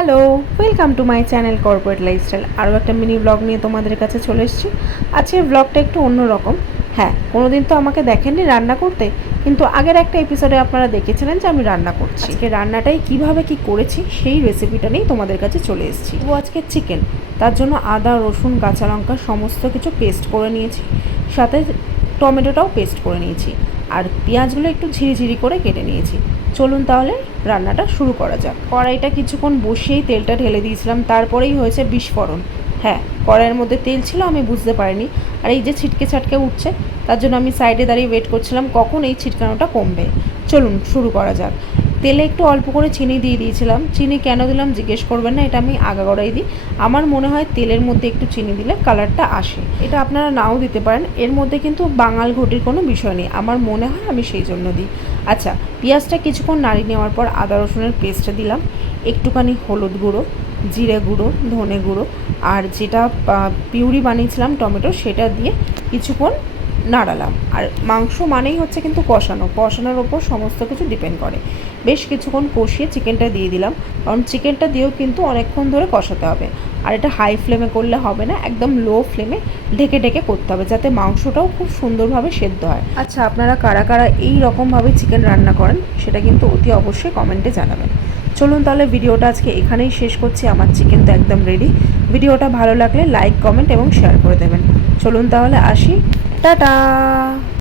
Hello, welcome to my channel corporate lifestyle. আরও একটা mini blog নিয়ে তোমাদের কাছে চলে এসেছি। আজকের ব্লগটা একটু অন্যরকম। হ্যাঁ, কোনোদিন তো আমাকে দেখেননি রান্না করতে, কিন্তু আগের একটা এপিসোডে আপনারা দেখেছিলেন যে আমি রান্না করছি। আজকে রান্নাটাই কিভাবে কি করেছি সেই রেসিপিটা নিয়েই তোমাদের কাছে চলে এসেছি। ও আজকে চিকেন, তার জন্য আদা, রসুন, কাঁচা লঙ্কা সমস্ত কিছু পেস্ট করে নিয়েছি, সাথে টমেটোটাও পেস্ট করে নিয়েছি, আর পেঁয়াজগুলো একটু ঝিরিঝিরি করে কেটে নিয়েছি। চলুন তাহলে রান্নাটা শুরু করা যাক। কড়াইটা কিছুক্ষণ বসিয়েই তেলটা ঢেলে দিয়েছিলাম, তারপরেই হয়েছে বিস্ফোরণ। হ্যাঁ, কড়াইয়ের মধ্যে তেল ছিল, আমি বুঝতে পারিনি। আর এই যে ছিটকে ছাটকে উঠছে, তার জন্য আমি সাইডে দাঁড়িয়ে ওয়েট করছিলাম কখন এই ছিটকানোটা কমবে। চলুন শুরু করা যাক। তেলে একটু অল্প করে চিনি দিয়ে দিয়েছিলাম। চিনি কেন দিলাম জিজ্ঞেস করবেন না, এটা আমি আগাগোড়াই দিই। আমার মনে হয় তেলের মধ্যে একটু চিনি দিলে কালারটা আসে। এটা আপনারা নাও দিতে পারেন, এর মধ্যে কিন্তু বাঙাল ঘটির কোনো বিষয় নেই, আমার মনে হয় আমি সেই জন্য দিই। আচ্ছা, পেঁয়াজটা কিছুক্ষণ নাড়িয়ে নেওয়ার পর আদা রসুনের পেস্টটা দিলাম, একটুখানি হলুদ গুঁড়ো, জিরে গুঁড়ো, ধনে গুঁড়ো, আর যেটা পিউরি বানিয়েছিলাম টমেটো, সেটা দিয়ে কিছুক্ষণ নাড়ালাম। আর মাংস মানেই হচ্ছে কিন্তু কষানোর ওপর সমস্ত কিছু ডিপেন্ড করে। বেশ কিছুক্ষণ কষিয়ে চিকেনটা দিয়ে দিলাম, কারণ চিকেনটা দিয়েও কিন্তু অনেকক্ষণ ধরে কষাতে হবে। আর এটা হাই ফ্লেমে করলে হবে না, একদম লো ফ্লেমে ঢেকে ঢেকে করতে হবে, যাতে মাংসটাও খুব সুন্দরভাবে সেদ্ধ হয়। আচ্ছা, আপনারা কারা কারা এই রকমভাবে চিকেন রান্না করেন সেটা কিন্তু অতি অবশ্যই কমেন্টে জানাবেন। চলুন তাহলে ভিডিওটা আজকে এখানেই শেষ করছি। আমার চিকেন তো একদম রেডি। ভিডিওটা ভালো লাগলে লাইক, কমেন্ট এবং শেয়ার করে দেবেন। চলুন তাহলে আসি, টাটা।